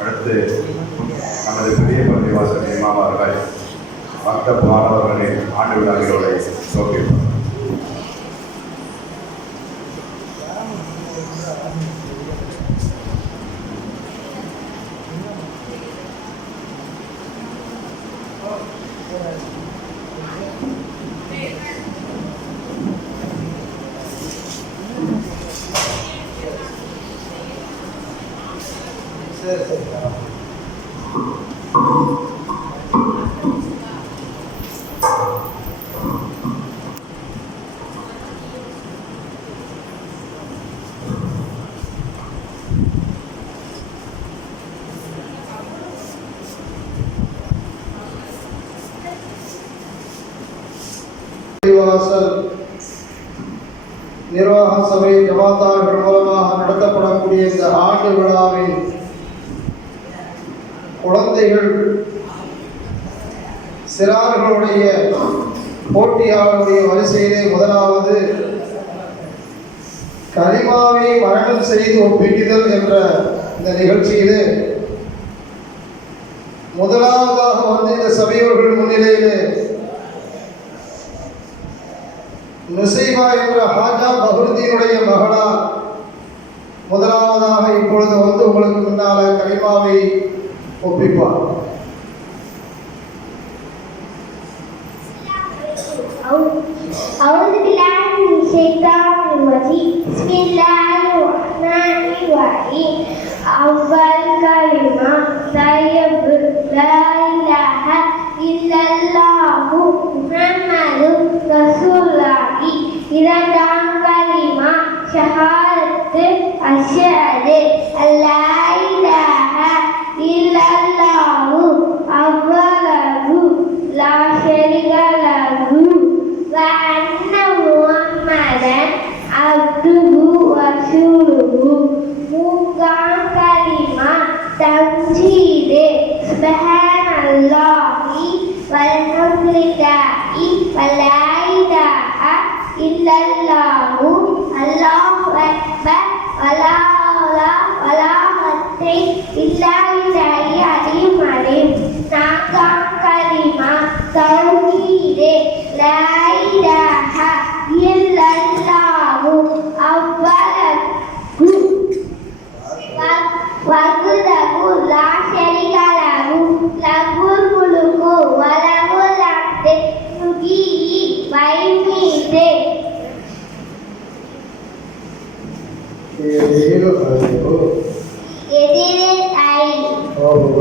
அடுத்து நமது பெரிய பள்ளிவாசல் இமாம் அவர்கள் மக்தப் மாணவர்களின் ஆண்டு விழாக்களை நோக்கியிருப்பார். நிர்வாக சபை ஜமாத்தார்கள் மூலமாக நடத்தப்படக்கூடிய இந்த ஆண்டு விழாவில் குழந்தைகள் சிறார்களுடைய போட்டியாளருடைய வரிசையிலே முதலாவது கலிமாவை மரணம் செய்து ஒப்பிக்குதல் என்ற இந்த நிகழ்ச்சியிலே முதலாவதாக வந்து இந்த சபையோர்கள் முன்னிலையிலே நுசைபா என்ற ஹாஜா பஹருதீனுடைய மகளார் முதலாவதாக இப்பொழுது வந்து உங்களுக்கு முன்னால கலிமாவை ஒப்பிப்பார். أعوذ بالله من الشيطان الرجيم بسم الله الرحمن الرحيم أول كلمة طيب لا إله إلا الله محمد رسول الله இரண்டாம் கலிமா ஷஹாதத்து அஷ்ஹது அல்லா இலாஹ இல்லல்லாஹு அவ்வலஹு லா ஷரீக லஹு வ அன்ன முஹம்மதன் அப்துஹு வ ரசூலுஹு மூன்றாம் கலிமா தன்ஜீது சுப்ஹானல்லாஹி வல்ஹம்துலில்லாஹி வலா இலாஹ இல்லல்லாஹு அல்லாஹு அக்பர் வலா ஹவ்ல வலா குவத்த இல்லா பில்லாஹி அலிய்யில் அலீம். நான்காம் கலிமா தௌஹீத் லா இலாஹ இல்லல்லாஹு அவ்வலஹு வஹ்தஹு லா ஷரீக லஹு லஹுல் முல்கு வ லஹுல் ஹம்து யுஹ்யி வ யுமீத்து. எதிரில் ஐ வகுவ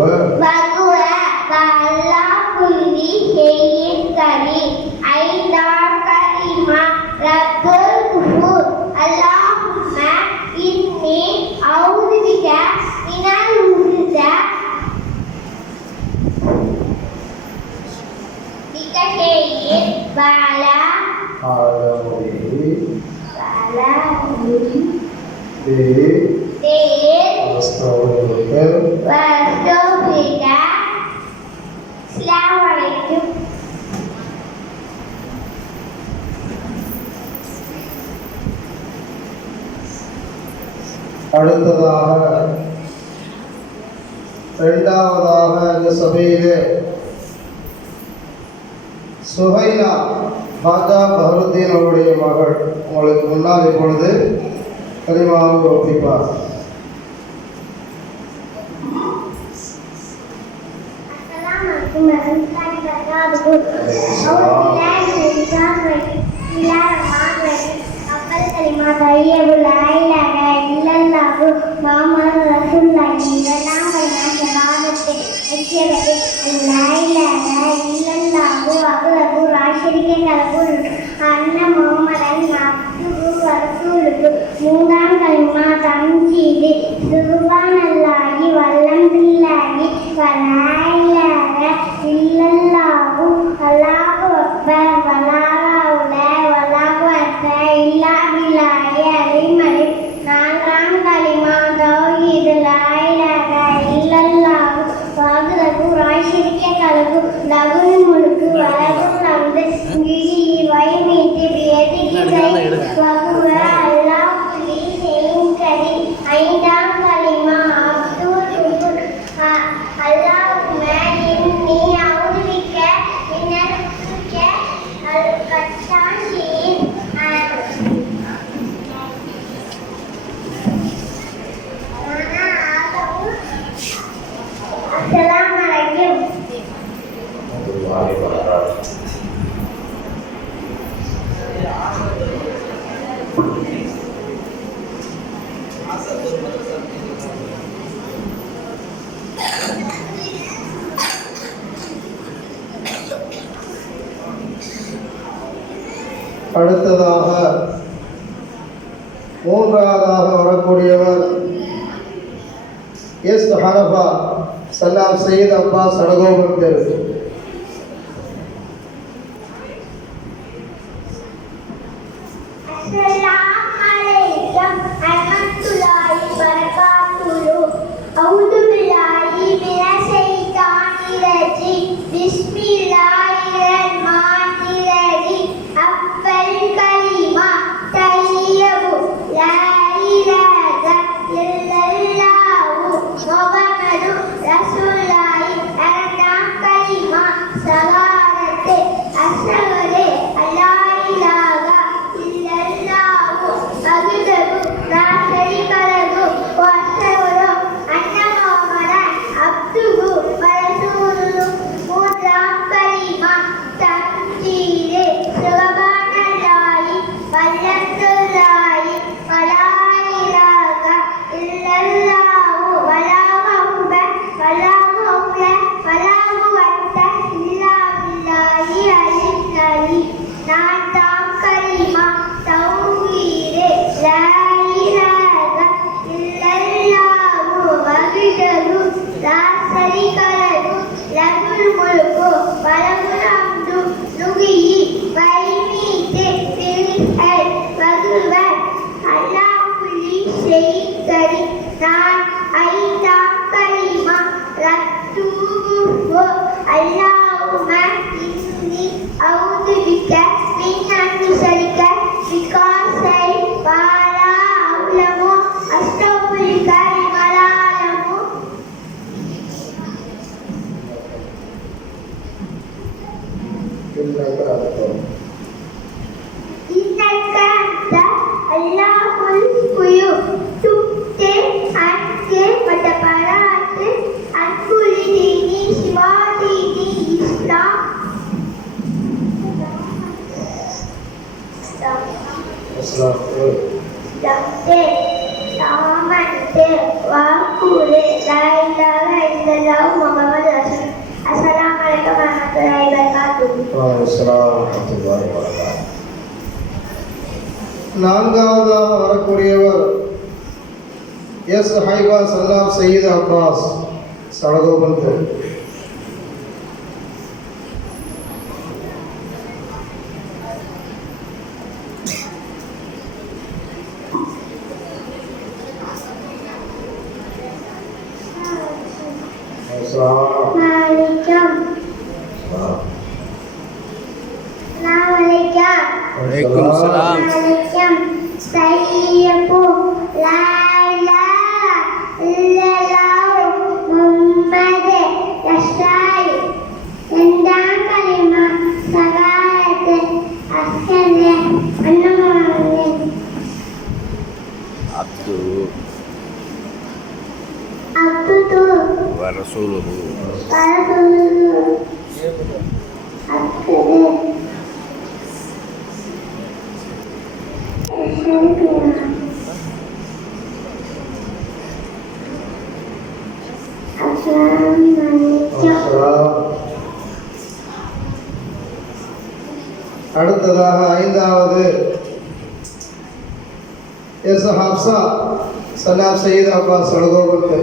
வஅலா குல்லி ஷைஇன் கதீர். ஐந்தாம் கலிமா ரப்புல் குஃபூர் அல்லாஹும்ம இன்னி அஊது பிக மினல் ஹுஸா பிக ஷைஇன் வஅலா இரண்டாவதாக இந்த சபையிலே சுஹைனா ஹாஜா பஹருத்தீன் அவருடைய மகள் உங்களுக்கு முன்னால் இப்பொழுது கலிமாவை ஒப்பிப்பார். மூன்றாம் கலிமா தம்ஜீது சுப்ஹானல்லாஹி வல்ஹம்துலில்லாஹி வலா இல்லல்லாஹு அல்லாஹு அக்பர் வலா ஹவுல வலா குவத்த இல்லா பில்லாஹி அலில் அலீம். நான்காம் கலிமா தௌஹீது லா இலாஹ இல்லல்லாஹு வஹ்தஹு லா ஷரீக லஹு லஹுல் முல்கு வ லஹுல் ஹம்து யுஹ்யி வ யுமீத்து பியதிஹி வஹுவ அலா குல்லி ஷைஇன் கதீர். ஐந்தாம் கலிமா அப்துல் அல்லாஹும்ம இன்னி அஊது பிக்க மினல் ஹுஸ்ஸ அல் கத்தாஷின். அஸ்ஸலாமு அலைக்கும். அடுத்ததாக மூன்றாவதாக வரக்கூடியவர் எஸ் ஹனஃபா சல்லாம் சையத் அப்பாஸ் சடகோபன் தெரு. அஸ்ஸலாமு அலைக்கும் வரஹ்மத்துல்லாஹி வபரகாத்துஹு. அஊது பில்லாஹி மினஷ் ஷைத்தானிர் ரஜீம். பிஸ்மில்லாஹிர் ரஹ்மானிர் ரஹீம். அப்பல் கலிமா தய்யிபு லா இலாஹ இல்லல்லாஹு முஹம்மது ரசூலுல்லாஹி. இரண்டாம் கலிமா ஷஹாதத்து அஷ்ஹது அல்லா இலாஹ இல்லல்லாஹு வஹ்தஹு லா ஷரீக லஹு வ அஷ்ஹது அன்ன முஹம்மதன் அப்துஹு வ ரசூலுஹு. மூன்றாம் கலிமா தம்ஜீது சுப்ஹானல்லாஹி வல்ஹம்துலில்லாஹி வலா இலாஹ இல்லல்லாஹு வலா ஹவுல வலா ஹவுல வலா குவத்த இல்லா பில்லாஹி அலில் அலீம். நான்காம் கலிமா தௌஹீது லா இலாஹ இல்லல்லாஹு வஹ்தஹு லா ஷரீக லஹு லஹுல் முல்கு வ லஹுல் ஹம்து யுஹ்யி வ யுமீத்து பியதிஹி வஹுவ அலா குல்லி ஷைஇன் கதீர். ஐந்தாம் கலிமா ரத்தூஹு அல்லாஹும்ம இன்னி அஊது பிக்க மின் அன் உஷ்ரிக பிக ஷைஅன் வ லா அஅலமு அஸ்தக்ஃபிருக லிமா லா அஅலமு. இன்னக அன்த அல்லாஹுல் குய்யூம் துப்தே அன்கே வதபராத்து அன்குலி தீனி சிவா தீனி இஸ்லாம். தம்தே சாமந்தே வாக்குலே லா இலாஹ இல்லல்லாஹு முஹம்மது ரசூல். அஸ்ஸலாமு அலைக்கும் வரஹ்மத்துல்லாஹி வபரகாத்துஹு. நான்காவதாக வரக்கூடியவர் எஸ் ஹைபா சல்லாம் சையத் அப்பாஸ் சடகோபன் தெரு. Waalaikumsalam. Sayyidu la ilaha illallah Muhammad Asai. Endang kalima sagarate askene annamane. Abdu Abdu wa rasuluhu. Parasulu. Askene. அடுத்ததாக ஐந்தாவது எஸ் ஹப்சா சலாம் சயீத் அப்பாஸ் அழகோபுரத்து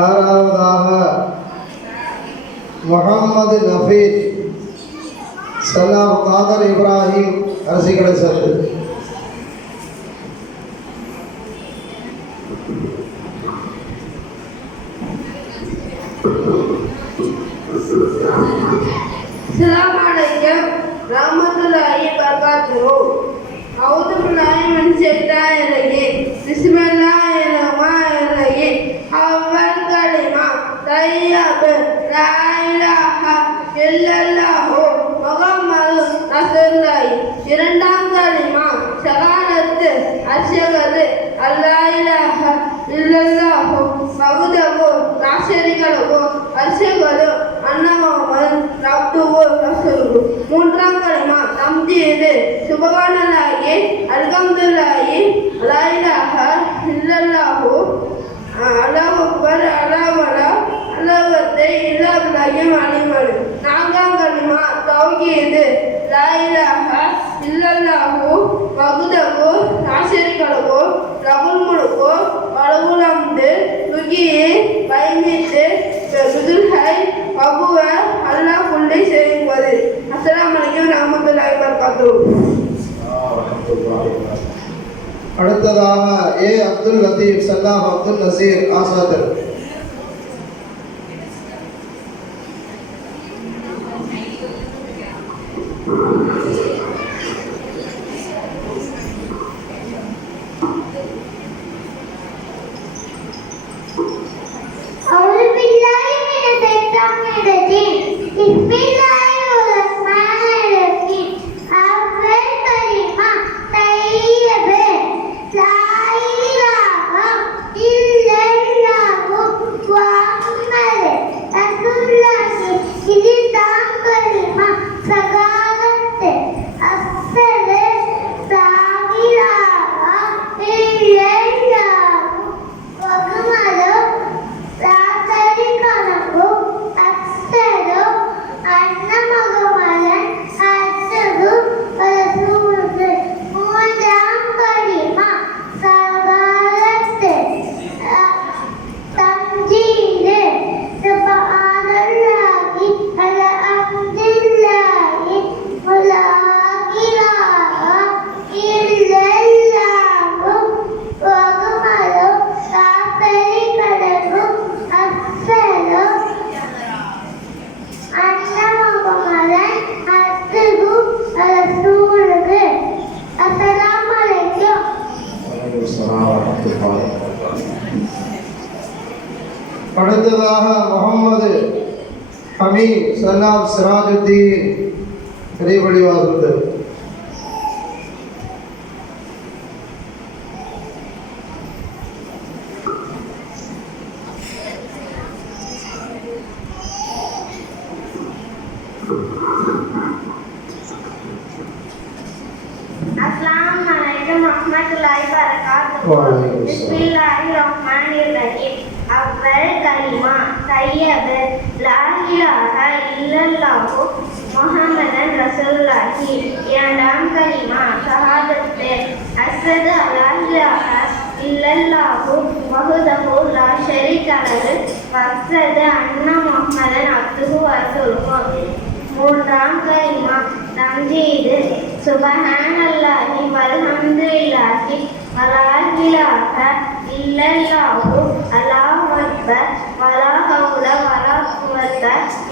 ஆறாவதாக முகமது நஃபீத் சலாம் காதர் இப்ராஹிம் அரசிகடை சத்து Assalamualaikum warahmatullahi wabarakatuh. A'udzu billahi minasyaitonir rajim. Bismillahirrahmanirrahim. Awal kalimah thayyib la ilaha illallah Muhammadur Rasulullah. இரண்டாம் கலிமா ஷஹாதத்து அஷ்ஹது அல்லா இலாஹா இல்லல்லாஹு வஹ்தஹு லா ஷரீக லஹு அஷ்ஹது அன்ன முஹம்மதன் அப்துஹு ரசூலுஹு. மூன்றாம் கலிமா தம்ஜீது சுப்ஹானல்லாஹி அல்ஹம்துலில்லாஹி லா இலாஹா இல்லல்லாஹு அல்லாஹு அக்பர் அல்லாஹு அல்லாஹ்வே இல்லா பில்லாஹி அலிமன். நான்காம் கலிமா தௌஹீது லா இலாஹா இல்லல்லாஹு வஹ்தஹு லா ஷரீக லஹு லஹுல் முல்கு வ லஹுல் ஹம்து யுஹ்யி வ யுமீத்து பியதில் ஹைர் வ ஹுவ அலா குல்லி ஷைஇன் கதீர். அஸ்ஸலாமு அலைக்கும் வரஹ்மத்துல்லாஹி வபரகாத்துஹு. அடுத்ததாக ஏ அப்துல் லத்தீப் சல்லாம் அப்துல் நசீர் ஆசாதர் أعوذ بالله من الشيطان الرجيم. بسم الله الرحمن الرحيم. أول كلمة طيب لا إله إلا الله محمد رسول الله. இரண்டாம் கலிமா ஷஹாதத்து அஷ்ஹது லா இலாஹா இல்லல்லாஹு முஹம்மது லா ஷரீக லஹு அஷ்ஹது அன்ன முஹம்மதன் அப்துஹு வ ரசூலுஹு. மூன்றாம் கலிமா ஷஹாதத்து தம்ஜீது சுப்ஹானல்லாஹி அல்ஹம்துலில்லாஹி வ லா இலாஹா இல்லல்லாஹு முஹம்மது லா ஷரீக லஹு அஷ்ஹது அன்ன முஹம்மதன் அப்துஹு வ ரசூலுஹு. அஸ்ஸலாமு அலைக்கும். அடுத்ததாக முகமது ஹமீத் சலாம் சிராஜுத்தீன் பெரியபடிவாசல் அலைக்கும் வரஹ்மத்துல்லாஹி வபரகாத்துஹு. பிஸ்மில்லாஹிர் ரஹ்மானிர் ரஹீம். அவ்வல் கலிமா தையபு லா இலாஹா இல்லல்லாஹு முஹம்மதன் ரசூலுல்லாஹி. இரண்டாம் கலிமா ஷஹாதத்து அஸ்ஸது அல்லா இலாஹா இல்லல்லாஹு வஹ்தஹு லா ஷரீக லஹு வஅஸ்ஸது அன்ன முஹம்மதன் அப்துஹு வ ரசூலுஹு. மூன்றாம் கலிமா தம்ஜீது சுப்ஹானல்லாஹி வல்ஹம்துலில்லாஹி வலா இலாஹா இல்லல்லாஹு அல்லாஹு அக்பர் வலா ஹவுல வலா குவத்த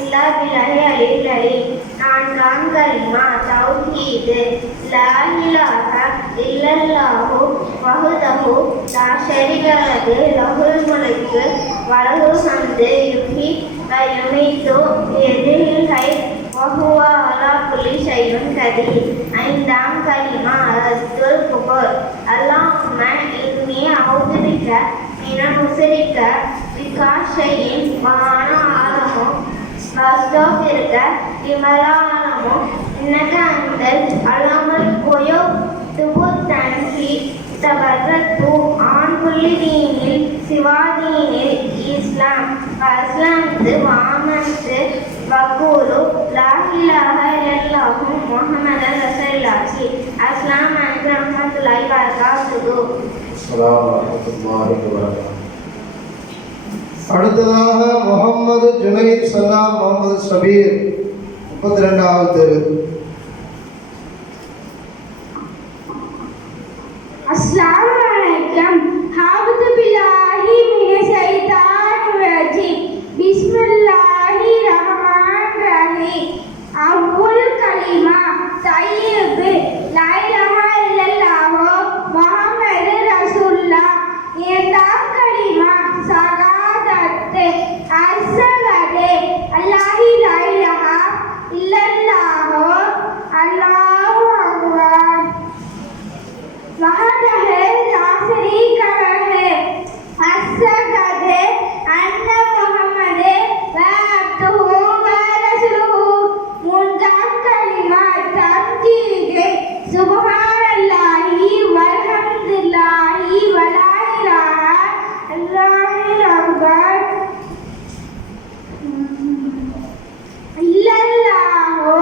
இல்லா பில்லாஹி அலில் அலீம். நான்காம் கலிமா தௌஹீது லா இலாஹா இல்லல்லாஹு வஹ்தஹு லா ஷரீக லஹு லஹுல் முல்கு வலஹுல் ஹம்து யுஹ்யி வ யுமீத்து பியதிஹில் கைர் வஹுவ அலா குல்லி ஷைஇன் கதீர். ஐந்தாம் கலிமா ரத்துல் குபர் அல்லாஹும்ம இன்னி அஊது பிக மினல் முஸ்ரிக பிகா ஷைஇன் வ அனா அலமு வஸ்தக்ஃபிருக லிமா லா அலமு இன்னக அன்தல் அல்லாமுல் குயூப் துபுத் தன்ஹி தபர்ரத்து ஆன் குல்லி தீனில் சிவா தீனில் இஸ்லாம் வஸ்லம்து வாமன்து வகூலு லா இலாஹா இல்லல்லாஹு முஹம்மதன் ரசூலுல்லாஹி. அஸ்ஸலாமு அலைக்கும் வரஹ்மத்துல்லாஹி வபரகாத்துஹு. அடுத்ததாக முகமது ஜுனைத் சலாம் முகமது சபீர் 32வது. अस्सलामु अलैकुम हाउज़ु बिल्लाहि मिनश शैतानिर रजीम बिस्मिल्लाहिर रहमानिर रहीम अव्वल कलिमा तय्यब ला इलाहा इल्लल्लाह मुहम्मदुर रसूलुल्लाह. இரண்டாம் கலிமா ஷஹாதத் அஸ்ஸலது அல்லாஹி லா இலாஹா இல்லல்லாஹ் அல்லாஹு அக்பர் वहदह ला शरीक लह अशहद अन्न मुहम्मद व अब्दुहु व रसूलुहु. மூன்றாம் கலிமா தம்ஜீத் சுப்ஹானல்லாஹி வல்ஹம்துலில்லாஹி வலா இலாஹா அல்லாஹுல் அக்பர் இல்லல்லாஹு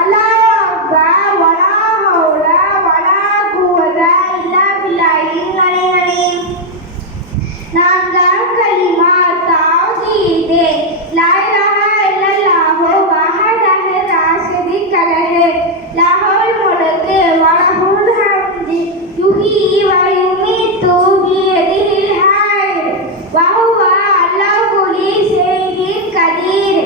அல்லாஹு அக்பர் வலா ஹவுல வலா குவத இல்லா பில்லாஹில் அலீம். நான்காம் கலிமா தௌஹீத் லா இலாஹா இல்லல்லாஹு வஹதஹு லா ஷரீக லஹு லஹுல் முல்கு வ லஹுல் ஹம்து யுஹ்யி வ யுமீத்து பியதிஹில் ஹைர் வ ஹுவ அலா குல்லி ஷைஇன் கதீர்.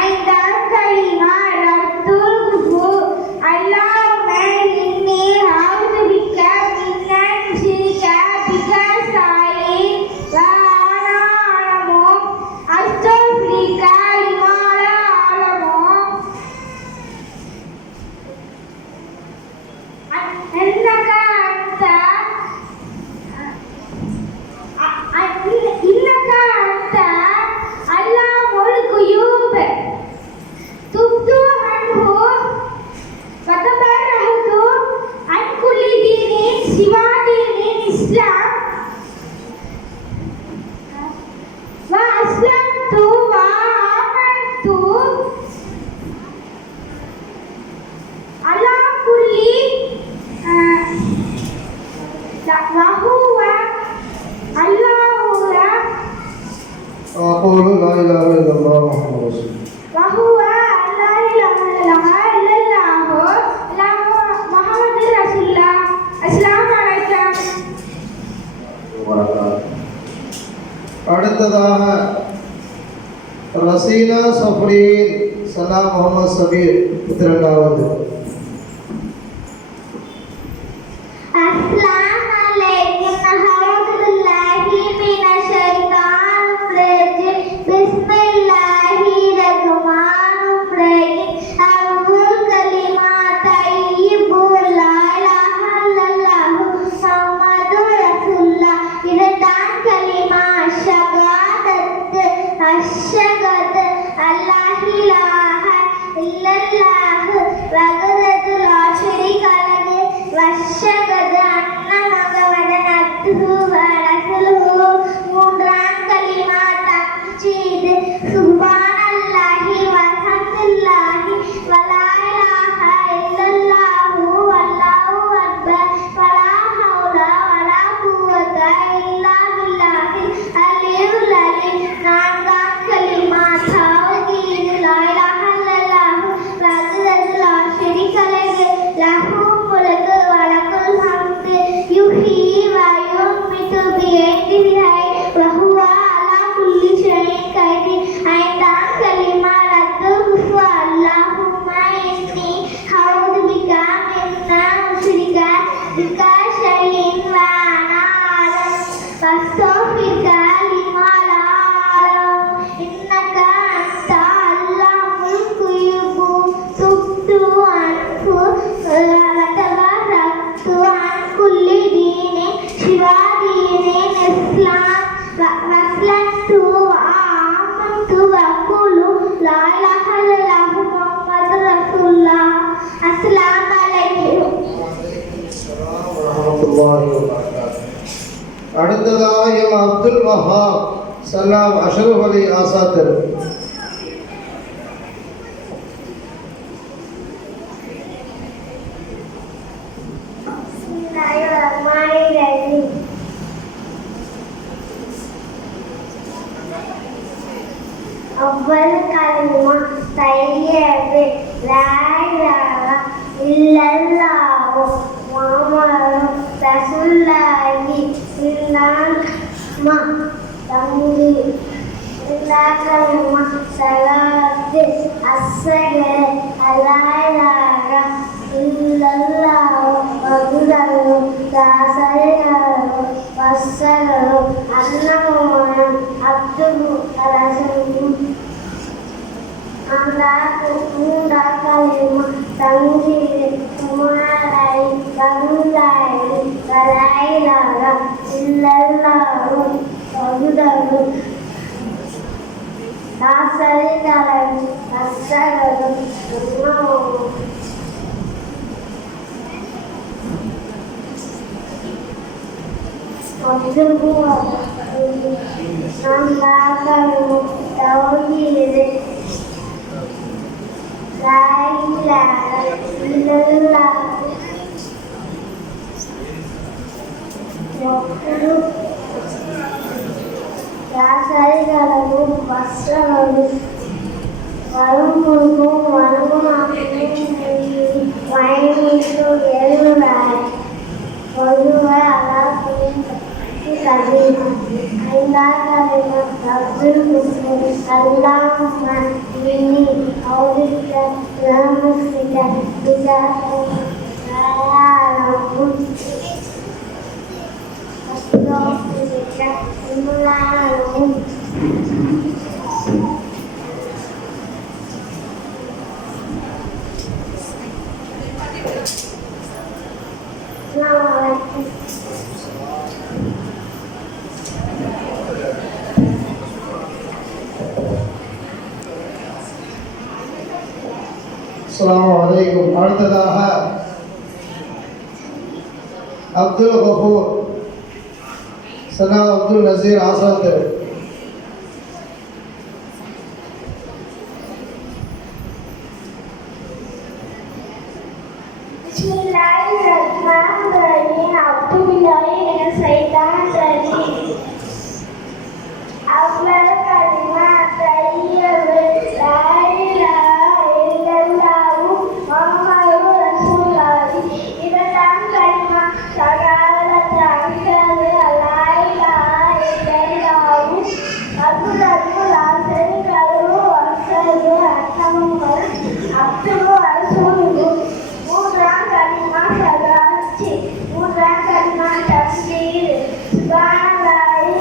ஐந்தாம் கலிமா ரத்துல் குபூர் அல்லாஹும்ம இன்னி அஊது பிக மினல் முஸ்ரிக பிகா ஷைஇன் வ அனா அலமு அஸ்தக்ஃபிருக லிமா லா அலமு இன்னக அன்த இன்னக அன்த அல்லாமுல் குயூப் துப்து அன்ஹு வதபரஹது அன் குல்லி தீனின் சிவா தீனின் இஸ்லாம் வ அஸ்லம்து வ ஆமன்து அலா குல்லி வஹுவ அல்லாஹு أقول لا إله إلا الله محمد رسول الله. وهو لا إله إلا الله محمد رسول الله. السلام عليكم. அடுத்ததாக ரசீனா சஃப்ரீன் சலாம் முகமது சபீர் 32வது. அஸ்ஸலாமு அலைக்கும் அஊது பில்லாஹி மினஷ் ஷைத்தானிர் ரஜீம். பிஸ்மில்லாஹிர் ரஹ்மானிர் ரஹீம். அவ்வல் கலிமா தய்யிபு லா இலாஹா இல்லல்லாஹு முஹம்மதுர் ரசூலுல்லாஹ். இரண்டாம் கலிமா ஷஹாதத் அஷ்ஹது அல்லாஹி இலாஹா இல்லல்லாஹு வஹ்தஹு லா ஷரீக லஹு வ வஷ்ஷகது அன்ன மகவதன் அத்துஹு வரசுலுஹு மூன்றாம் கலிமா தம்ஜீது சுப்ஹானல்லாஹி வல்ஹம்துலில்லாஹி வலா இலாஹா இல்லல்லாஹு வல்லாஹு அக்பர் வலா ஹவுல வலா குவத இல்லா பில்லாஹில் அலியுல் அலீம் நான்காம் கலிமா தௌஹீது லா இலாஹா இல்லல்லாஹு வஹ்தஹு லா ஷரீக லஹு லஹு முல்கு வ லஹுல் ஹம்து யுஹ்யி வ யுமீத்து பியதிஹி வ ஹுவ அலா குல்லி ஷைஇன் கதீர் ஐந்தாம் கலிமா ரத்துஹு அல்லாஹும்ம இன்னி அஊது பிகா மின்னா உஷ்ரிக பிகா ஷைஇன் வ அனா அலம் வஸ்தஃபிருக லிமா லா அலம் இன்னக அன்த அல்லாமுல் குயூப் துப்து அன்ஹு வதபரக்து அன் குல்லி தீனின் சிவா தீனின் இஸ்லாம் வஸ்லத்து ஆமன்து வகுலு லா இலாஹா இல்லல்லாஹு முஹம்மதுர் ரசூலுல்லாஹ். அஸ்ஸலாமு அலைக்கும். அடுத்ததாக எம் அப்துல் வஹாப் சலாம் அஷ்ரஃப் அலி ஆசாத்தர். பிஸ்மில்லாஹிர்ரஹ்மானிர்ரஹீம். அவ்வல் கலிமா தையபு லா இலாஹா இல்லல்லாஹு முஹம்மதுர் ரசூலுல்லாஹி இன்னாமா தம்தி இல்லா கலிமா ஸலாத்து அஸ்ஸலாமு அலா இலாஹா இல்லல்லாஹு வஹ்தஹு லா ஷரீக லஹு வஸ்ஸலாமு அலா முஹம்மதின் அப்துஹு வ ரசூலுஹு. மூன்றா கலிமா தம்ஜீது சுப்ஹானல்லாஹி வல்ஹம்துலில்லாஹி வலா இலாஹா இல்லல்லாஹு வஹ்தஹு லா ஷரீக லஹு வஸ்ஸலாமு அப்துஹு வ ரசூலுஹு. நான்காம் கலிமா தௌஹீது லா இலாஹா இல்லல்லாஹு வஹ்தஹு லா ஷரீக லஹு வஸ்ஸலாமு வல் முல்கு வல் ஹம்து வயமித்து எல்லுல்லாஹி வஹுவ அலா குல்லி கதீர். ஐந்தாம் கலிமா தவ்ஹீது அல்லாஹும்ம இன்னி அஊது பிக மின் உஷ்ரிக பிக லா அலமு வஸ்தஃபிருக லிமா அலமு. அஸ்ஸலாமு அலைக்கும். அடுத்ததாக அப்துல் கஃபூர் சலாம் அப்துல் நசீர் ஆசாத்தர். பிஸ்மில்லாஹிர்ரஹ்மானிர்ரஹீம். அஊது பில்லாஹி மினஷ் ஷைத்தானிர் ரஜீம். அவ்வல் கலிமா தையபு லா இலாஹா இல்லல்லாஹு முஹம்மதுர் ரசூலுல்லாஹி. இரண்டாம் கலிமா ஷஹாதத்து அன்ஹு லா இலாஹா இல்லல்லாஹு வஹ்தஹு லா ஷரீக லஹு வஸ்ஸலாமு அலா முஹம்மதின் அப்துஹு வ ரசூலுஹு. மூன்றாம் கலிமா ஸலாத்து மூன்றாம் கலிமா தஃசீர் சுப்ஹானல்லாஹி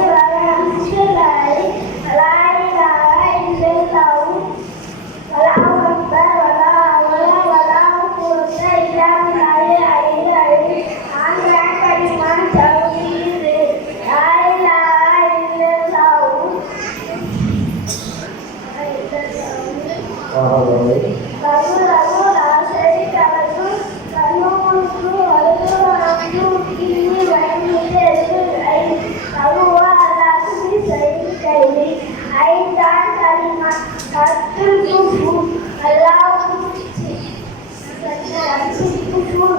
اللهم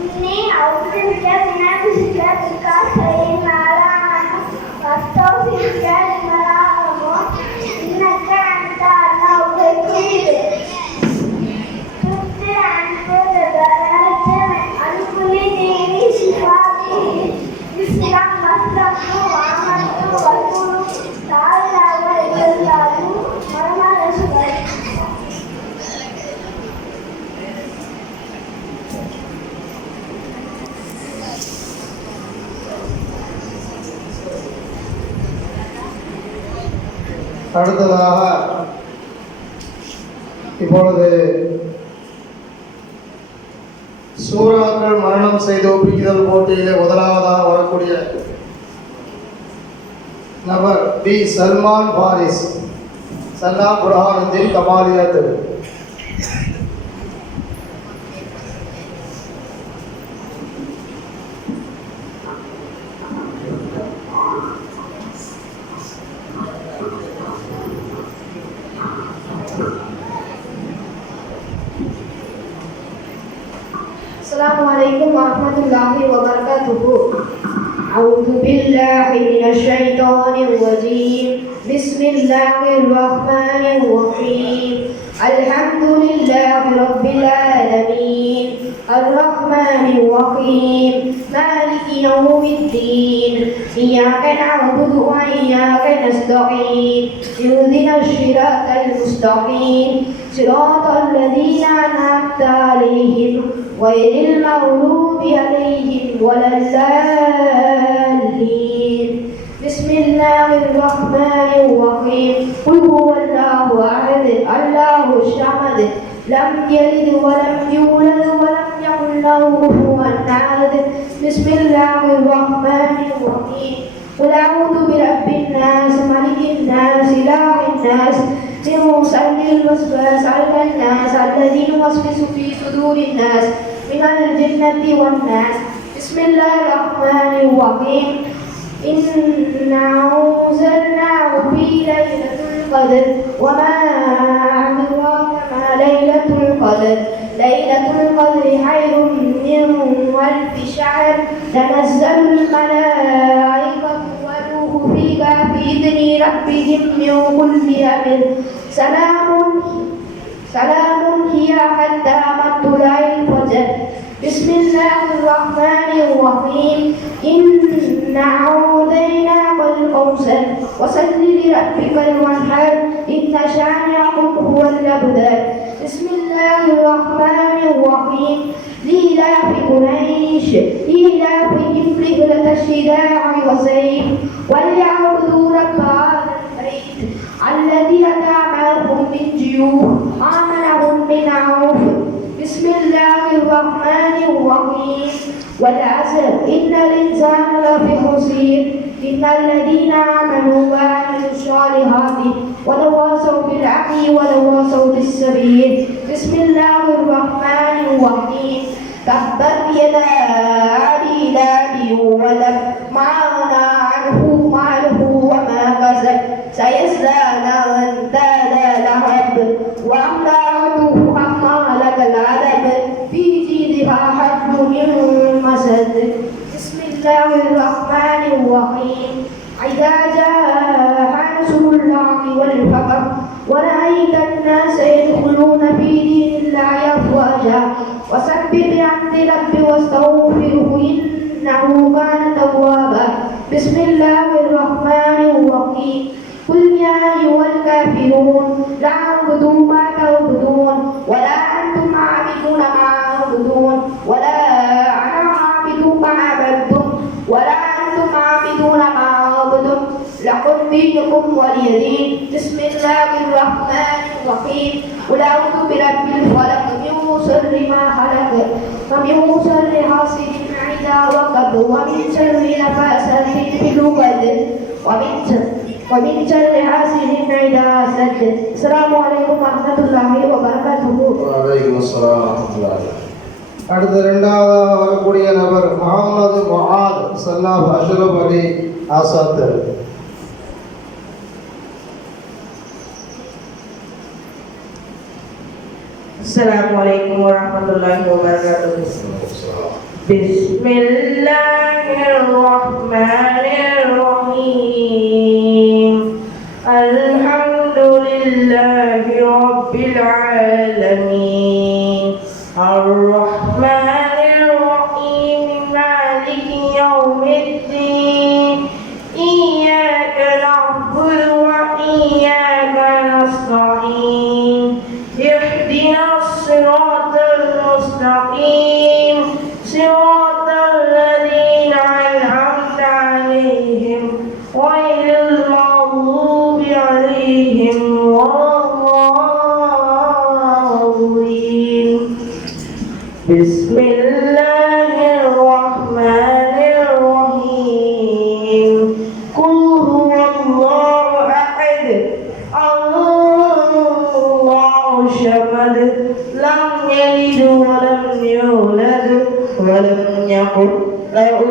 إني أعوذ بك من شرك فإن على واستغفرك لما لا أعلم إنك أنت علام الغيوب تبت عنك تبرأت عن كل دين صفاته إسلام مسلمت وعملت رسول تعالى وإجلاله ورمى رسوله. அடுத்ததாக இப்பொழுது சூறாக்கள் மரணம் செய்து ஒப்பிக்குதல் போட்டியிலே முதலாவதாக வரக்கூடிய நபர் பி சல்மான் பாரிஸ் சல்லாம் புரஹானுddin கமாலியாத். Assalamualaikum warahmatullahi wabarakatuh. A'udzu billahi minasyaitonir rajim. Bismillahirrahmanirrahim. Alhamdulillahi rabbil alamin. Arrahmanir rahim. Maliki yaumiddin. Iyyaka na'budu wa iyyaka nasta'in. Ihdinas siratal mustaqim. Siratal ladzina an'amta 'alaihim غير المغضوب عليهم ولا الضالين. بسم الله الرحمن الرحيم. قل هو الله أحد الله الصمد لم يلد ولم يولد ولم يكن له كفوا أحد. بسم الله الرحمن الرحيم. قل أعوذ برب الناس ملك الناس إله الناس من شر الوسواس الخناس الذي يوسوس في صدور الناس من الجنة والناس. بسم الله الرحمن الرحيم. إنا أنزلناه في ليلة القدر وما أدراك ما ليلة القدر. ليلة القدر خير من ألف شهر. تنزل الملائكة والروح فيها بإذن ربهم من كل أمر. سلام هي حتى مطلع الفجر. بسم الله الرحمن الرحيم. إنا أعطيناك الكوثر وصل لربك وانحر إن شانئك هو الأبتر. بسم الله الرحمن الرحيم. لإلاف قريش إيلافهم رحلة الشتاء والصيف وليعبدوا رب هذا البيت الذي أطعمهم من جوع وآمنهم من خوف. بسم الله الرحمن الرحيم. والعصر إن الإنسان لفي خسر إن الذين آمنوا وعملوا الصالحات وتواصوا بالحق وتواصوا بالصبر. بسم الله الرحمن الرحيم. تبت يدا أبي لهب وتب ما أغنى عنه ماله وما كسب سيصلى نارا ذات لهب وامرأته حمالة الحطب في جيدها حبل من مسد. بسم الله الرحمن الرحيم. إذا جاء نصر الله والفتح ورأيت الناس يدخلون في دين الله أفواجا وسبح بحمد ربك واستغفره إنه كان توابا. بسم الله الرحمن الرحيم. قل يا أيها الكافرون لا أعبد ما تعبدون ولا أنتم عابدون ما أعبدون ولا أنا عابد ما عبدتم ولا أنتم عابدون ما أعبدون لكم دينكم ولي دين. بسم الله الرحمن الرحيم. قل أعوذ برب الفلق من شر ما خلق ومن شر حاسد إذا وقب ومن شر نفاثات في العقد ومن شر حاسد إذا حسد. السلام عليكم ورحمة الله وبركاته. வலைக்கும் அஸ்ஸலாம் வரஹ்மத்துல்லாஹி. அடுத்த இரண்டாவதாக வரக்கூடிய நபர் முஹம்மது முஆத் சல்லாஹ் அஷ்ரப் அலி Azad. Assalamualaikum warahmatullahi wabarakatuh. Bismillahirrahmanirrahim. Alhamdulillahi rabbil alamin. Ar-Rahmanir-Rahim. Maliki yaumiddin. Iyyaka na'budu wa iyyaka nasta'in. Ihdinas siratal mustaqim. Siratal ladzina an'amta 'alaihim ghairil maghdubi 'alaihim waladdallin. Bismillahirrahmanirrahim. Qul huwallahu ahad. Allahu samad. Lam yalid wa lam yulad wa lam yakul lahu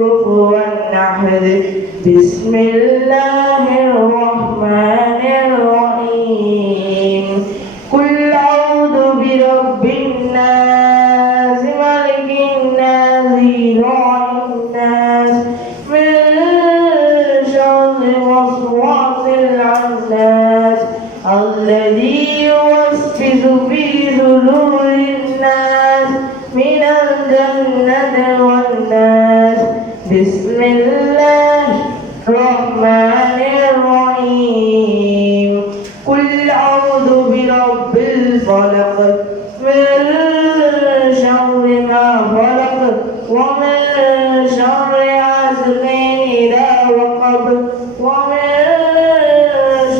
kufuwan ahad. Bismillahirrahmanirrahim. Qul a'udzu birabbin nas, malikin nas, ilahin nas, min syarri waswasil khannas, alladzi yuwaswisu fi sudurin nas, minal jannati wan nas. Bismillahirrahmanirrahim. Qul a'udzu birabbil falaq, min syarri ma khalaq, wa min syarri hasidin idza waqab, wa min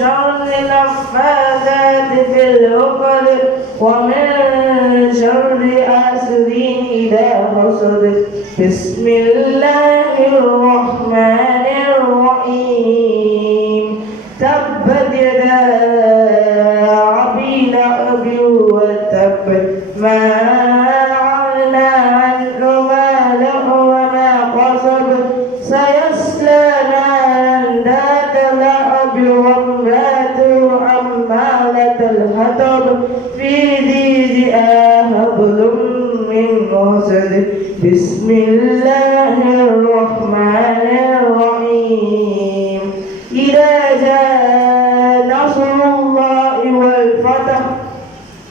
syarri naffatsati fil 'uqad, wa min syarri hasidin idza hasad. Bismillahirrahmanirrahim. Tabbat yada abi lahabin wa tabb, ma aghna anhu maluhu wa ma kasab, sayasla naran dhata lahab wa imra'atuhu hammalatal hatab, fi jidha hablum min masad. Bismillahirrahmanirrahim. Idza jaa nasrullahi wal fath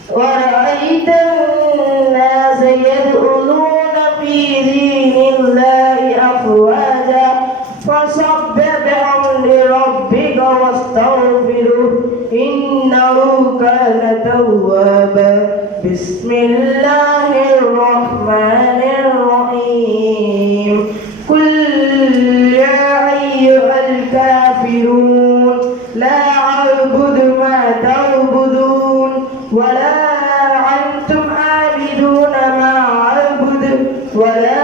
wa ra'aitan nasa yadkhuluna fi dinillahi afwaja fasabbih bihamdi rabbika wastaghfirhu innahu kana tawwaba. Bismillahirrahmanirrahim. Qul ya ayyuhal kafirun la a'budu ma ta'budun wa la antum 'abiduna ma a'budu wa la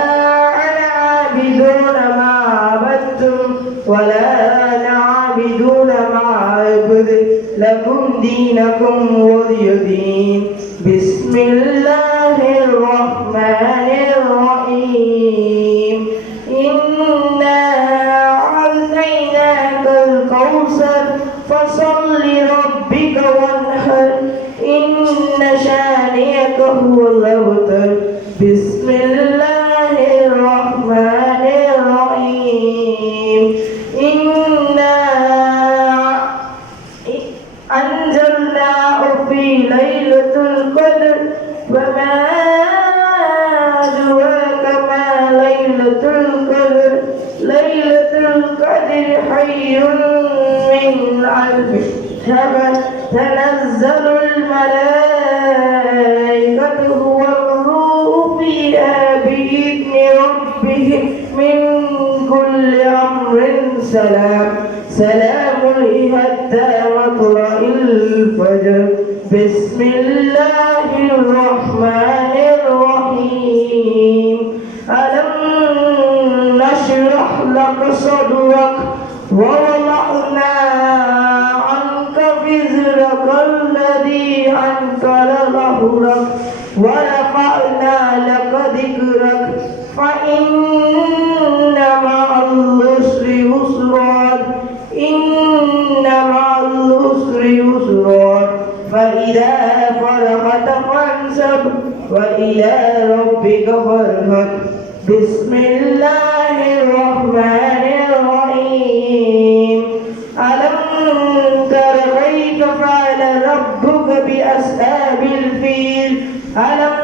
ana 'abiduna ma 'abadtum wa la ana 'abiduna ma a'budu lakum dinakum waliya din. Bismillahirrahmanirrahim. Inna a'tainakal kautsar fasalli rabbika wanhar, inna shaniyaka huwal abtar. Bismillahirrahmanirrahim. Inna anzalnahu fi lailatul qadr wa ma adraka ma lailatul qadr. Lailatul qadr khayrun min alfi shahr. Tanazzalul malaikatu war-ruhu fiha bi'izni rabbihim min kulli amrin salam. Salamun hatta matla'il fajr. Bismillahirrahmanirrahim. Alam nashrah laka sadrak wa wada'na 'anka wizraka alladhi anqadha dhahrak wa rafa'na laka dhikrak fa inna ma'al usri yusra. Inna ma'al usri yusra. فإذا فرغت فانصب وإلى ربك فارغب بسم الله الرحمن الرحيم ألم تر كيف فعل ربك بأصحاب الفيل ألم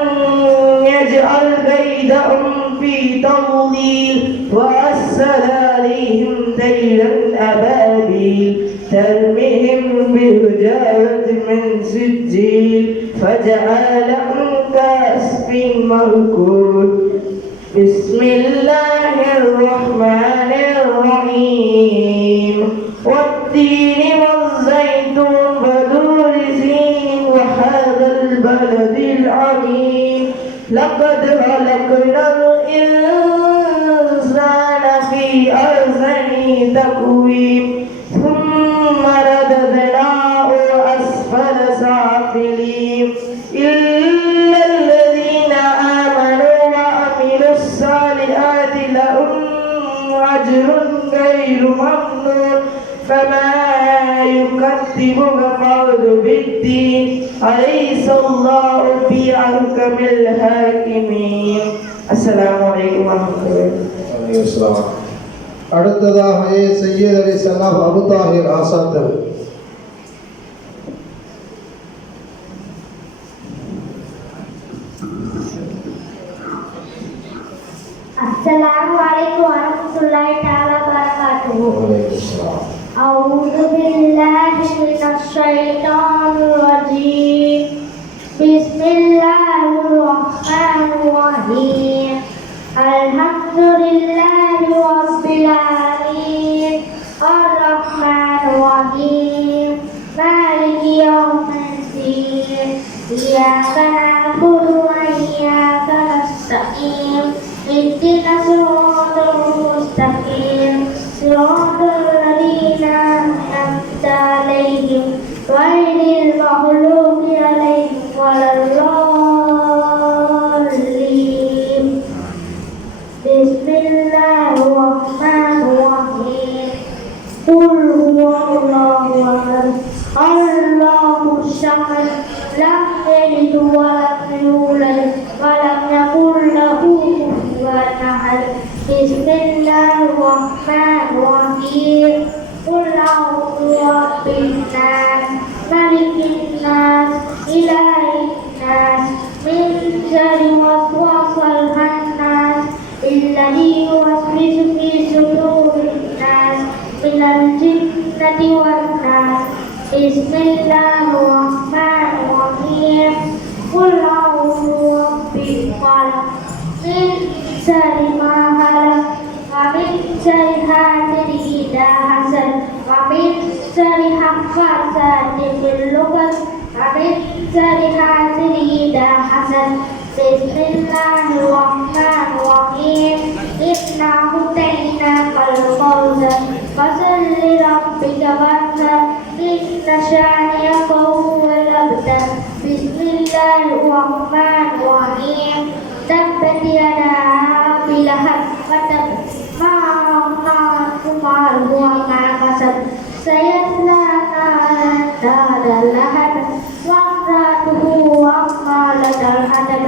يجعل كيدهم في تضليل وأرسل عليهم طيرا أبابيل ترميهم بحجارة من سجيل فجعلهم كعصف مأكول بسم الله الرحمن الرحيم والتين والزيتون وطور سينين وهذا البلد العظيم لقد خلقنا الإنسان في أحسن تقويم ثم رددناه أسفل سافلين إلا الذين آمنوا وعملوا الصالحات لهم أجر غير ممنون فما يكذبك بعد بالدين أليس الله بأحكم الحاكمين السلام عليكم ورحمة الله. அடுத்ததாக Syed Ali சலாப் Abu Tahir ஆசாத்தர். Assalamualaikum warahmatullahi taala wabarakatuh. A'udzu billahi minasy syaithanir rajim. Bismillahirrahmanirrahim. Alhamdulillahi rabbil alamin. Ar-Rahmanir Rahim. Maliki yaumiddin. Iyyaka na'budu wa iyyaka nasta'in. Ihdinas siratal mustaqim. Siratal ladzina an'amta 'alaihim ghairil maghdubi 'alaihim waladdallin. Bismillahirrahmanirrahim. Qul huwallahu ahad. Allahus samad. Lam yalid wa lam yulad wa lam yakul lahu kufuwan ahad. Bismillahirrahmanirrahim. Qul a'udzu birabbin nas, malikin nas, ilahin nas, min syarri waswasil khannas, alladzi yuwaswisu fi sudurin nas, minal jinnati wan nas. Bismillahirrahmanirrahim. Qul a'udzu birabbil falaq, min syarri ma khalaq, wa min syarri hasidin idza hasad, wa min syarri hammazatin bil lughad, wa min syarri hasidin idza hasad. Bismillahirrahmanirrahim. Inna a'tainakal kautsar fasholli li rabbika wanhar. Inna syani'aka huwal abtar. Bismillahirrahmanirrahim. Tabbat yada Abi Lahab wa tab, ma aghnaa anhu ma kasab, sayasla naran dhata lahab, wa imra'atuhu hammalatal hatab,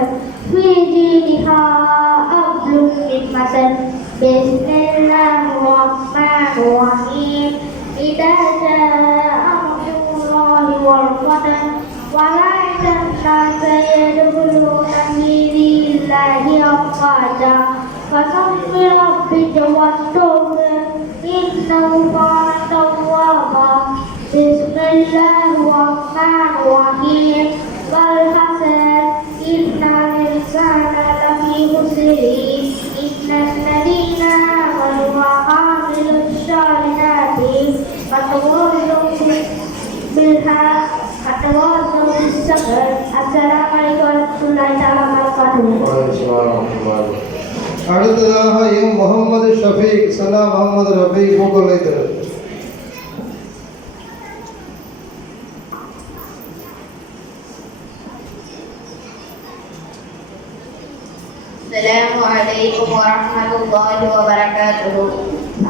fi jidha hablum min masad. Bismillahirrahmanirrahim. Idza jaa amrullahi wal qadar wa ra'aitan nasa yadkhuluna fi dinillahi afwaja fasabbi rabbika wastaghfir innahu kana tawwaba. Bismillahirrahmanirrahim. Wal hasr innal insana lafi khusr illal ladzina amanu wa amilus solihati wa tawassaw bil haqq wa tawassaw bis sabr. Assalamualaikum warahmatullahi wabarakatuh. அடுத்ததாக முகமது ஷஃபீக் சலா முகமது ரபி பூக்கொள்ளைத்தர். Assalamualaikum warahmatullahi wabarakatuh.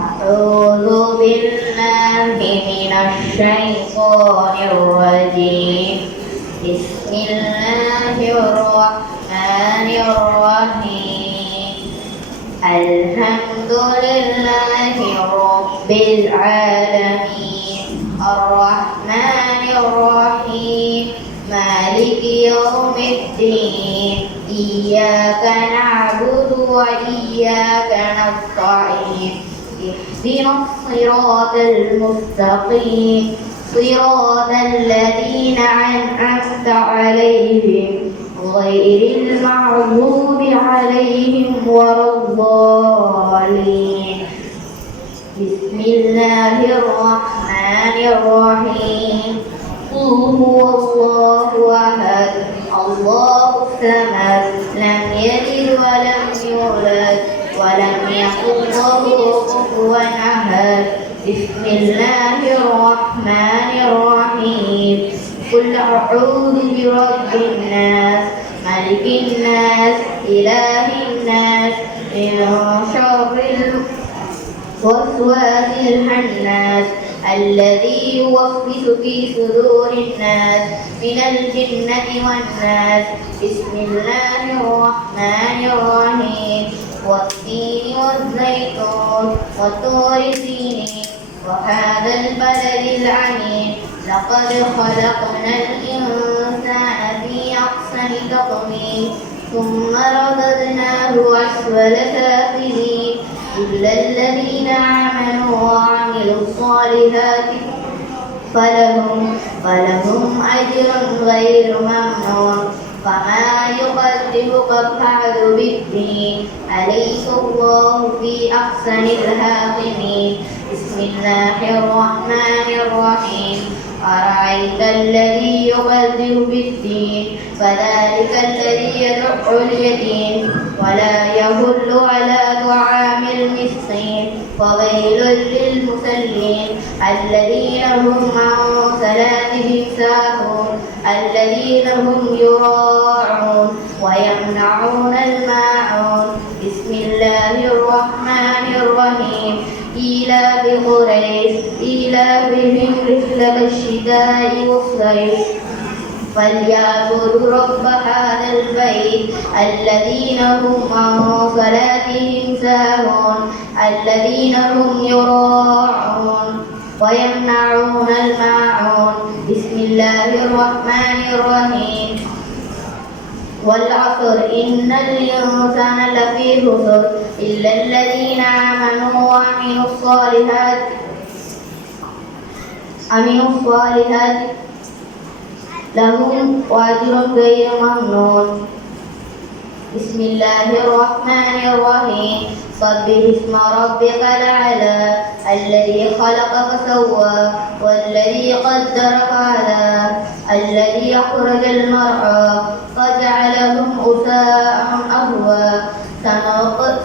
A'udzu billahi minasy syaithanir rajim. بسم الله الرحمن الرحيم الحمد لله رب العالمين الرحمن الرحيم مالك يوم الدين إياك نعبد وإياك نستعين اهدنا الصراط المستقيم صراط الذين أنعمت عليهم غير المغضوب عليهم ولا الضالين بسم الله الرحمن الرحيم قل هو الله أحد الله الصمد لم يلد ولم يولد ولم يكن له كفوا أحد بسم الله الرحمن الرحيم قل أعوذ برب الناس ملك الناس إله الناس من شر الوسواس الخناس الذي يوسوس في صدور الناس من الجنة والناس بسم الله الرحمن الرحيم والتين والزيتون وطور سينين وهذا البلد العميد لقد خلقنا الإنسان في أحسن تقويم ثم رددناه أسفل سافلين إلا الذين آمنوا وعملوا الصالحات فلهم أجر غير ممنون فما يقدمك بعد بالدين أليس الله في أحسن الحاكمين بسم الله الرحمن الرحيم أرأيت الذي يكذب بالدين فذلك الذي يدع اليتيم ولا يهل على طعام المسكين فويل للمصلين الذين هم عن صلاتهم ساهون الذين هم يراعون ويمنعون الماعون بسم الله الرحمن الرحيم إيلاف قريش إيلافهم رحلة الشتاء والصيف فليعبدوا رب هذا البيت الذين هم عن صلاتهم ساهون الذين هم يراعون ويمنعون الماعون بسم الله الرحمن الرحيم والعصر إن الإنسان لفي خسر إلا الذين آمنوا وعملوا الصالحات لهم أجر غير ممنون بسم الله الرحمن الرحيم سبح اسم ربك الأعلى الذي خلق فسوى والذي قدر فهدى الذي أخرج المرعى فجعلهم غثاء أهوى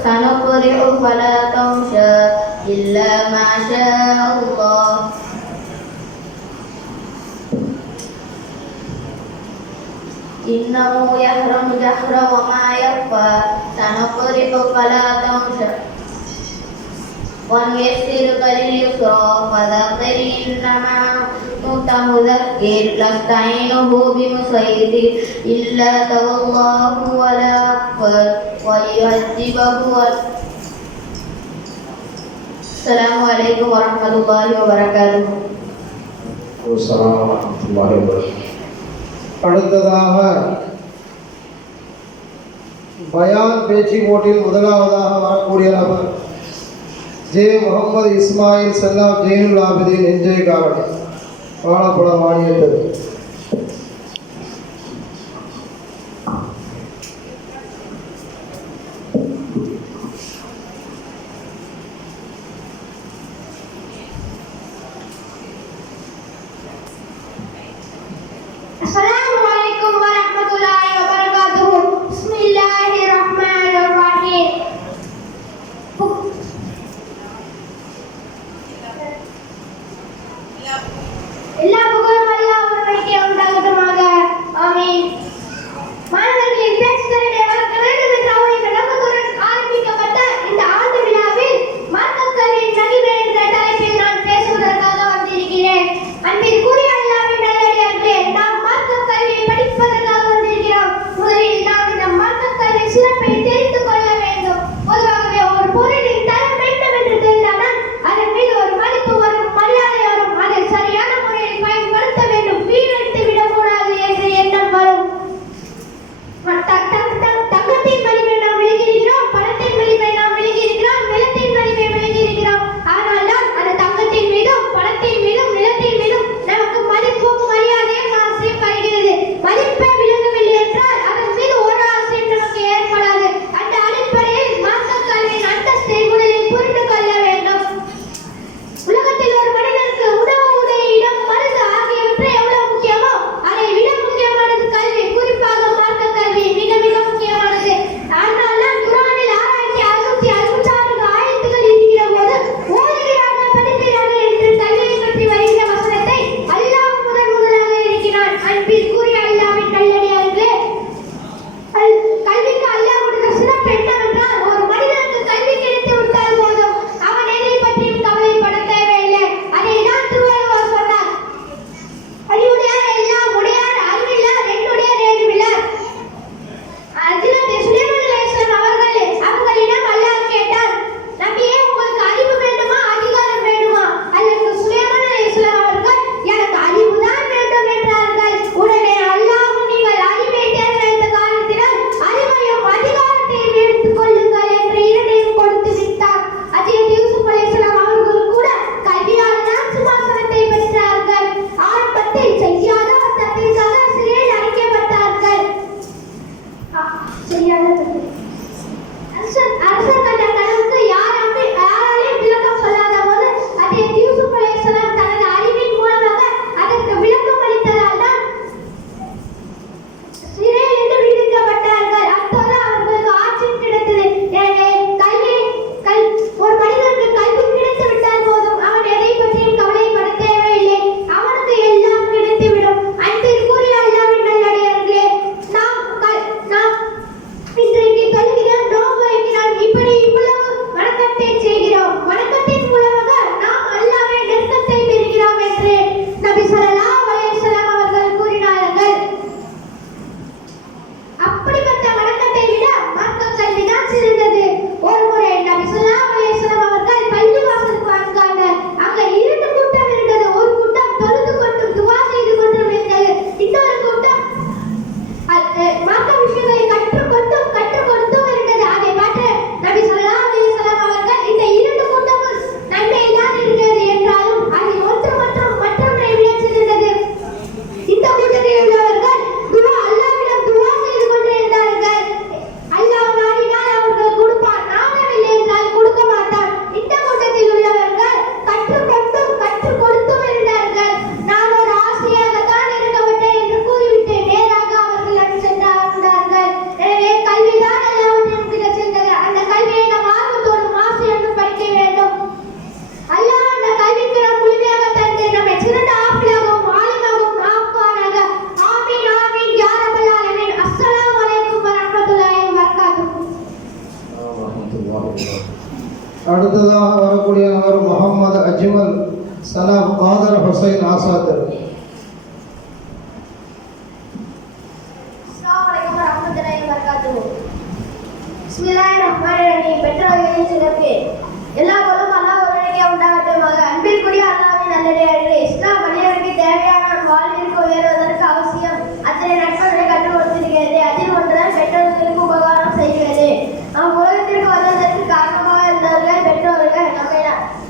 سنقرئ فلا تنسى إلا ما شاء الله إنه يحرم الجهر وما يخفى سنقرئ فلا تنسى ونيسرك لليسرى فذكر إنما كنت مذكر لست عينه بمسيطر إلا تولاه ولا أكبر ويعذبه السلام عليكم ورحمة الله وبركاته. அடுத்ததாக பயான் பேச்சு போட்டியில் முதலாவதாக வரக்கூடிய நபர் J Mohammed Ismail சல்லாம் Zainul Abideen NJ காவடி வாழப்படம் வாணியத்தது. Assalamualaikum warahmatullahi wabarakatuh. Bismillahirrahmanirrahim. எல்லா புகழும் அல்லாஹ்வுக்கே அடுத்ததாக வரக்கூடிய நபர் முகமது அஜ்மல் சலாம் காதர் ஹுசைன் ஆசாத். அஸ்ஸலாமு அலைக்கும் வரஹ்மத்துல்லாஹி வபரகாத்துஹு. பிஸ்மில்லாஹிர் ரஹ்மானிர் ரஹீம். பெற்றோர்களின் சிறப்பு. எல்லா புகழும் அல்லாஹ் ஒருவனுக்கே உண்டாகட்டுமாக. அன்பிற்குரிய அல்லாஹ்வின் நல்லடியார்களே, இஸ்லாம் மனிதனுக்கு தேவையான வாழ்விற்கு உயர்வதற்கு அவசியம் அத்தனை நட்புகளை கற்றுக் கொடுத்திருக்கிறது. அதில் ஒன்றுதான் பெற்றோர்களுக்கு உபகாரம் செய்கிறது. நாம் உலகத்திற்கு வருவதற்கு காரணமாக இருந்தவர்கள் பெற்றோர்கள்.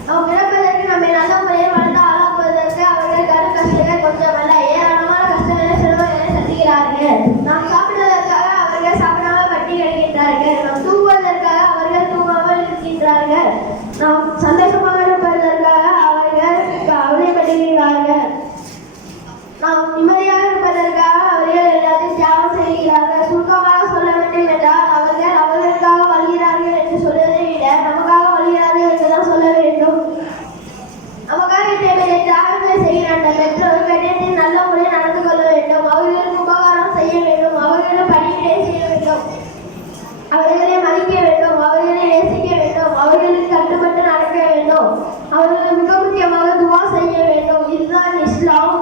நாம் பிறப்பதற்கு நம்மை நல்ல முறையில் வளர்ந்து ஆளாக்குவதற்கு அவர்கள் கடும் கஷ்டங்கள் கொஞ்சமல்ல, ஏராளமான கஷ்டங்களை சிரமங்களை சந்திக்கிறார்கள். நாம் சாப்பிடுவதற்காக அவர்கள் சாப்பிடாமல் பட்டி கிடக்கின்றார்கள். நாம் தூங்குவதற்காக அவர்கள் தூங்காமல் இருக்கின்றார்கள். நாம் சந்தோஷமாக இருப்பதற்காக அவர்கள் கவலைப்படுகிறார்கள். நாம் நிம்மதியாக இருப்பதற்காக அவர்கள் எல்லாத்தையும் தியாகம் செய்கிறார்கள். சுருக்கமாக சொல்ல வேண்டும் என்றால் அவர்கள் அவர்களுக்காக வாழ்கிறார்கள் என்று சொல்வதை விட நமக்காக வாழ்கிறார்கள் என்றுதான் சொல்ல வேண்டும். நமக்காக தேவையான தியாகங்களை செய்கிற அந்த பெற்றோர் கண்ணியத்தில் நல்ல முறையில் நடந்து கொள்ள வேண்டும். அவர்களுக்கு உபகாரம் செய்ய வேண்டும். அவர்களும் பணிவிடை செய்ய வேண்டும். அவர்களை மதிக்க வேண்டும். அவர்களை நேசிக்க வேண்டும். அவர்களுக்கு கட்டுப்பட்டு நடக்க வேண்டும். அவர்கள் மிக முக்கியமாக துவா செய்ய வேண்டும். இதுதான் இஸ்லாம்.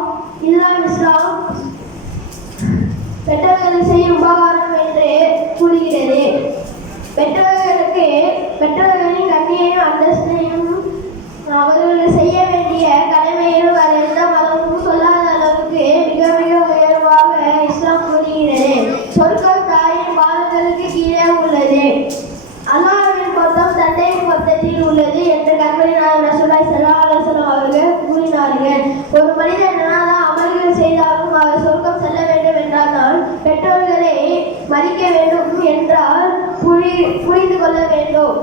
பெற்றோர்கள் செய்யும் உபகாரம் என்று கூறுகிறது. பெற்றோர்களின் கண்ணியையும் அந்தஸ்தையும் அவர்கள் செய்ய வேண்டிய கடமையும் வேறு எந்த மதமும் சொல்லாத அளவுக்கு மிக மிக உயர்வாக இஸ்லாம் கூறுகிறது. சொர்க்கம் தாயின் பாதங்களுக்கு கீழே உள்ளது. அல்லாஹ்வின் பொருத்தம் தந்தையின் பொருத்தத்தில் உள்ளது என்று கண்மணி நாயகம் ரசூலுல்லாஹி ஸல்லல்லாஹு அலைஹி வஸல்லம் அவர்கள் கூறினார்கள். ஒரு மனிதன் என்னதான் அமல்கள் செய்தாலும் அவர் சொர்க்கம் செல்ல வேண்டும் என்றால் பெற்றோர்களை மதிக்க வேண்டும் என்றால் புரிந்து கொள்ள வேண்டும்.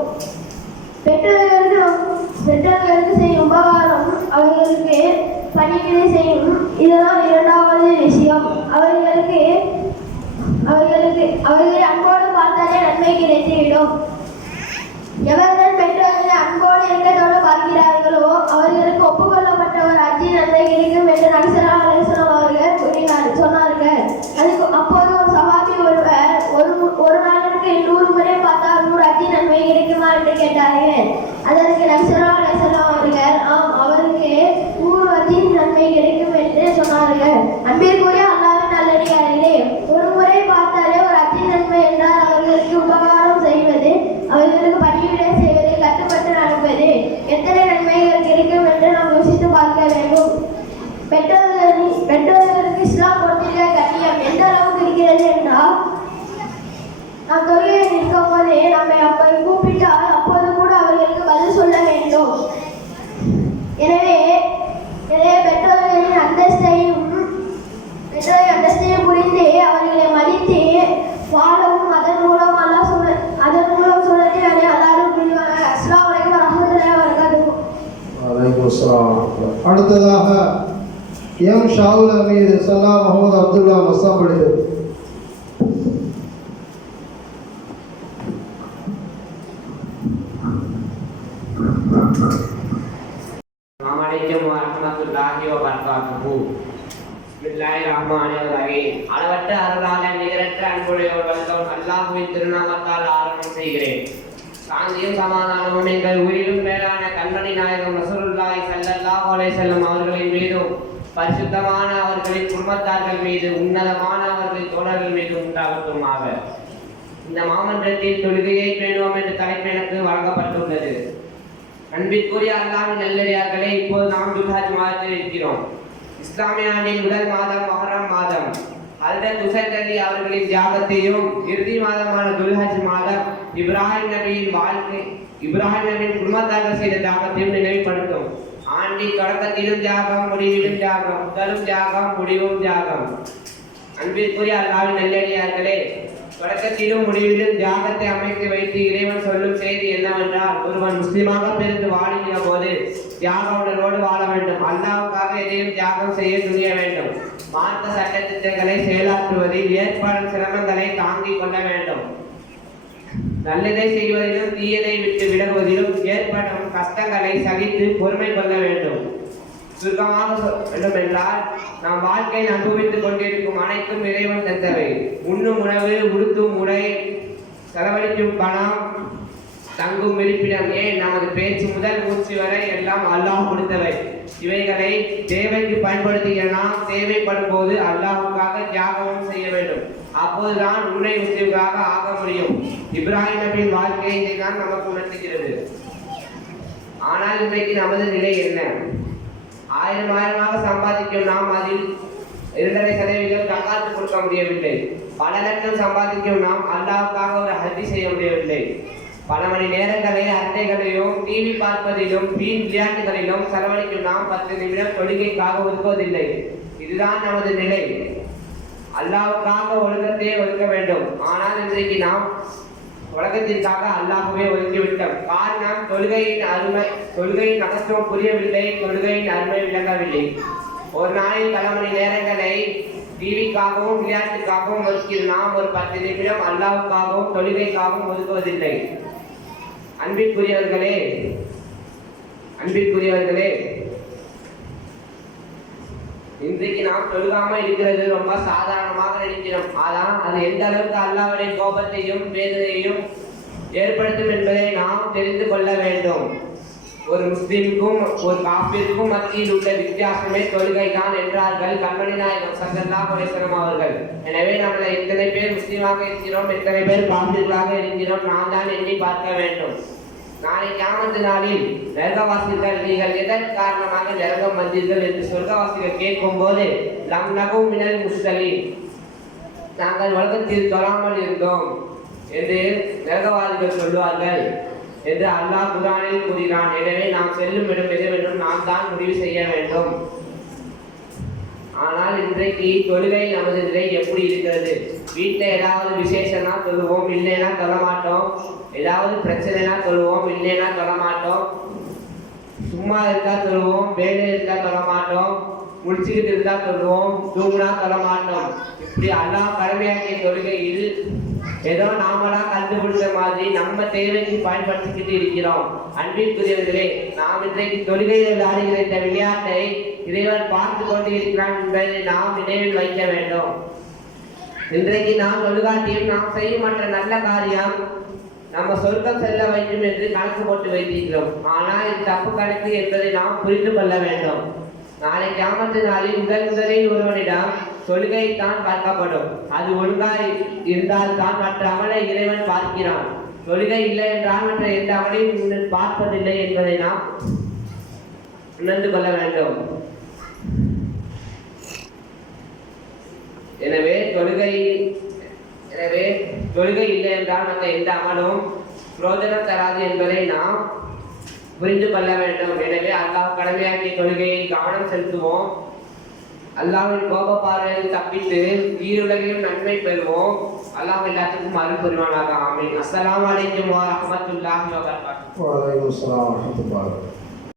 பெற்றோர்களுக்கு செய்யும் உபகாரம், அவர்களுக்கு பணிவிடை செய்யும். இதுதான் இரண்டாவது விஷயம். அவர்களை அன்போடு பார்த்தாலே நன்மை கிடைத்துவிடும். எவர்கள் பெற்றோர்களை அன்போடு இறக்கத்தோடு பார்க்கிறார்களோ அவர்களுக்கு ஒப்புக்கொள்ளப்பட்ட ஒரு அஜி நன்மை கிடைக்கும் என்று நபி ஸல்லல்லாஹு அலைஹி வஸல்லம் அவர்கள் சொன்னார்கள். அப்போது ஒரு சஹாபி ஒரு நாளுக்கு 100 முறை பார்த்தால் 100 அஜி நன்மை கிடைக்குமா என்று கேட்டார்கள். அதற்கு நபி ஸல்லல்லாஹு அலைஹி வஸல்லம் அவர்கள் ஆம், அவருக்கு 100 அஜி நன்மை கிடைக்கும் என்று சொன்னார்கள். அன்பிற்குரிய அல்லாஹ்வின் நல்லடியார்களே, ஒரு முறை பார்த்தாலே ஒரு அஜி நன்மை என்றால் அவர்களுக்கு உபகாரம் செய்வது, அவர்களுக்கு பணிவிடை செய்வது, கட்டுப்பட்டு நடப்பது எத்தனை நன்மைகள் கிடைக்கும் என்று நாம் யோசித்து பார்க்க வேண்டும். பெற்றோர்களுக்கு இஸ்லாம் கொடுத்துள்ள கண்ணியம் எந்த அளவுக்கு இருக்கிறது என்றால், நாம் தொழிலை நிற்கும் போதே நம்மை அப்படி கூப்பிட்டால் அப்போது கூட அவர்களுக்கு பதில் சொல்ல வேண்டும். எனவே பெற்றோர்களின் அந்தஸ்தையும் புரிந்து அவர்களை மதித்து வாழவும் அதன் மூலம் சுழற்சி அடைய எல்லாரும் புரிவாங்க. அஸ்ஸலாமு அலைக்கும் வரஹ்மத்துல்லாஹி வபரகாத்துஹு. வலைக்கும் அஸ்ஸலாம். அடுத்ததாக எம் ஷாவுல் அமீர் சல்லா முகமது அப்துல்லா மஸ்தாம்படி. அஸ்ஸலாமு அலைக்கும் வரஹ்மத்துல்லாஹி வபரகாத்துஹு. பிஸ்மில்லாஹிர் ரஹ்மானிர் ரஹீம். அளவற்ற அருளாளன் நிகரற்ற அன்புடையோர் வல்லோன் அல்லாஹ்வின் திருநாமத்தால் ஆரம்பம் செய்கிறேன். சாந்தியும் சமாதானமும் எங்கள் உயிரும் மேலான கண்மணி நாயகம் ரசூலுல்லாஹி ஸல்லல்லாஹு அலைஹி வஸல்லம் அவர்களின் மீதும் பரிசுத்தமான அவர்களின் குடும்பத்தார்கள் மீது உன்னதமான அவர்களின் தோழர்கள் மீது உண்டாகட்டுமாக. இந்த மாமன்றத்தில் தொழுகையை பேணுவோம் என்ற தலைப்பு எனக்கு வழங்கப்பட்டுள்ளது. அன்பிற்குரிய அல்லாஹ்வின் நல்லடியார்களே, இப்போது நாம் துல்ஹஜ் மாதத்தில் இருக்கிறோம். இஸ்லாமிய ஆண்டின் முதல் மாதம் மொஹர்ரம் மாதம். ஹஜ்ரத் ஹுசைன் அலி அவர்களின் தியாகத்தையும் இறுதி மாதமான துல்ஹஜ் மாதம் இப்ராஹிம் நபியின் குடும்பத்தார்கள் செய்த தியாகத்தையும் நினைவுபடுத்தும். ஆண்டின் தொடக்கத்திலும் தியாகம், முடிவிலும் தியாகம், முதலும் தியாகம், முடிவும் தியாகம். அன்பிற்குரிய அல்லாஹ்வின் நல்லடியார்களே, தொடக்கத்திலும் முடிவிலும் தியாகத்தை அமைத்து வைத்து இறைவன் சொல்லும் செய்தி என்னவென்றால், ஒருவன் முஸ்லிமாக பிறந்து வாழுகிற போது தியாக உணர்வோடு வாழ வேண்டும். அல்லாஹ்வுக்காக எதையும் தியாகம் செய்ய துணிய வேண்டும். மார்க்க சட்டத்திட்டங்களை செயலாற்றுவதில் ஏற்படும் சிரமங்களை தாங்கிக் கொள்ள வேண்டும். நல்லதை செய்வதிலும் தீயதை விட்டு விலகுவதிலும் ஏற்படும் கஷ்டங்களை சகித்து பொறுமை கொள்ள வேண்டும். சுருக்கமாக வேண்டும் என்றால், நாம் வாழ்க்கையில் அனுபவித்துக் கொண்டிருக்கும் அனைத்தும் இறைவன் தந்தவை. உண்ணும் உணவு, உடுத்தும் உடை, செலவழிக்கும் பணம், தங்கும் இருப்பிடம், ஏன் நமது பேச்சு முதல் மூச்சு வரை எல்லாம் அல்லாஹ் கொடுத்தவை. இவைகளை தேவைக்கு பயன்படுத்துகிற நாம் தேவைப்படும் போது அல்லாஹுக்காக தியாகமும் செய்ய வேண்டும். அப்போதுதான் உன்னை முஸ்லிம்களாக ஆக முடியும். இப்ராஹிம் நபியின் வாழ்க்கையை இதைதான் நமக்கு உணர்த்துகிறது. ஆனால் இன்றைக்கு நமது நிலை என்ன? ஆயிரமாக சம்பாதிக்கும் நாம் அதில் 2.5% தக்காத்து கொடுக்க முடியவில்லை. பல லட்சம் சம்பாதிக்கும் நாம் அல்லாஹ்வுக்காக ஒரு ஹஜ் செய்ய முடியவில்லை. பல மணி நேரங்களை அட்டைகளிலும் டிவி பார்ப்பதிலும் வீண் விளையாட்டுகளிலும் செலவழிக்கும் நாம் 10 நிமிடம் தொழுகைக்காக ஒதுக்குவதில்லை. இதுதான் நமது நிலை. அல்லாஹ்வுக்காக ஒழுக்கத்தையே ஒதுக்க வேண்டும். ஆனால் இன்றைக்கு நாம் உலகத்திற்காக அல்லாஹ்வே ஒதுக்கிவிட்டோம். காரணம் தொழுகையின் மகத்துவம் புரியவில்லை, தொழுகையின் அருமை விளங்கவில்லை. ஒரு நாளில் பல மணி நேரங்களை டிவிக்காகவும் விளையாட்டுக்காகவும் ஒதுக்கிற நாம் ஒரு 10 நிமிடம் அல்லாஹ்வுக்காகவும் தொழுகைக்காகவும் ஒதுக்குவதில்லை. அன்பிற்குரியவர்களே, இன்றைக்கு நாம் தொழுகாமல் இருக்கிறது ரொம்ப சாதாரணமாக நினைக்கிறோம். ஆனால் அது எந்த அளவுக்கு அல்லாஹ்வுடைய கோபத்தையும் வேதனையையும் ஏற்படுத்தும் என்பதை நாம் தெரிந்து கொள்ள வேண்டும். ஒரு முஸ்லிமுக்கும் ஒரு காபிருக்கும் மத்தியில் உள்ள வித்தியாசமே தொழுகை தான் என்றார்கள் கண்மணி நாயகம் ஸல்லல்லாஹு அலைஹி வஸல்லம் அவர்கள். எனவே நம்மள எத்தனை பேர் முஸ்லிமாக இருக்கிறோம், எத்தனை பேர் காபிர்களாக இருக்கிறோம், நாம் தான் எண்ணி பார்க்க வேண்டும். நாளை கியாமத் நாளில் நரகவாசிகள் நீங்கள் எதன் காரணமாக நரகம் வந்தீர்கள் என்று சொர்க்கவாசிகள் கேட்கும் போது லம் நகு மினல் முஸ்லிம், நாங்கள் உலகத்தில் தொழாமல் இருந்தோம் என்று நரகவாதிகள் சொல்வார்கள் என்று அல்லாஹ் குர்ஆனில் கூறினான். எனவே நாம் செல்லும் இடம் எதுவென்றும் நாம் தான் முடிவு செய்ய வேண்டும். ஆனால் இன்றைக்கு தொழுகை நமது நிலை எப்படி இருக்கிறது? வீட்டில் ஏதாவது விசேஷம்னா தொழுவோம், இல்லைன்னா தொழ மாட்டோம். ஏதாவது பிரச்சனைனா தொழுவோம், இல்லைன்னா தொழ மாட்டோம். சும்மா இருக்கா தொழுவோம், வேலை இருக்கா தொழ மாட்டோம். முடிச்சுக்கிட்டு இருந்தா தொழுவோம், தூங்குனா தொழ மாட்டோம். இப்படி அல்லாஹ் கடமையாக்கிய தொழுகை இது ஏதோ நாமளா கண்டுபிடிச்ச மாதிரி நம்ம தேவைக்கு பயன்படுத்திக்கிட்டு இருக்கிறோம். அன்பிற்குரியவர்களே, நாம் இன்றைக்கு தொழுகையில் விளையாடுகிற இந்த விளையாட்டை இறைவன் பார்த்து கொண்டு இருக்கிறான் என்பதை நாம் நினைவில் வைக்க வேண்டும். இன்றைக்கு நாம் தொழுகாட்டியும் நாம் செய்யும் மற்ற நல்ல காரியம் நம்ம சொர்க்கம் செல்ல வேண்டும் என்று கணக்கு போட்டு வைத்திருக்கிறோம். ஆனால் இது தப்பு கணக்கு என்பதை நாம் புரிந்து கொள்ள வேண்டும். நாளை கியாமத் நாளில் முதலில் ஒருவனிடம் தொழுகை தான் பார்க்கப்படும். அது ஒழுங்காய் இருந்தால் தான் மற்ற அமலை இறைவன் பார்க்கிறான். தொழுகை இல்லை என்றால் மற்ற எந்த அமலையும் பார்ப்பதில்லை என்பதை நாம் உணர்ந்து கொள்ள வேண்டும். எனவே தொழுகை இல்லை என்றால் மற்ற எந்த அமலும் பிரோஜனம் தராது என்பதை நாம் புரிந்து கொள்ள வேண்டும். எனவே அல்லாஹ் கடமையாக்கிய தொழுகையை கவனம் செலுத்துவோம். அல்லாஹ்வின் கோப பார்வையில் தப்பித்து ஈருலகிலும் நன்மை பெறுவோம். அல்லாஹ் எல்லாத்துக்கும் அருள் புரிவானாக. ஆமீன். அஸ்ஸலாமு அலைக்கும் வரஹ்மத்துல்லாஹி வபரகாத்துஹு. வ அலைக்கும் அஸ்ஸலாம் வரஹ்மத்துல்லாஹி.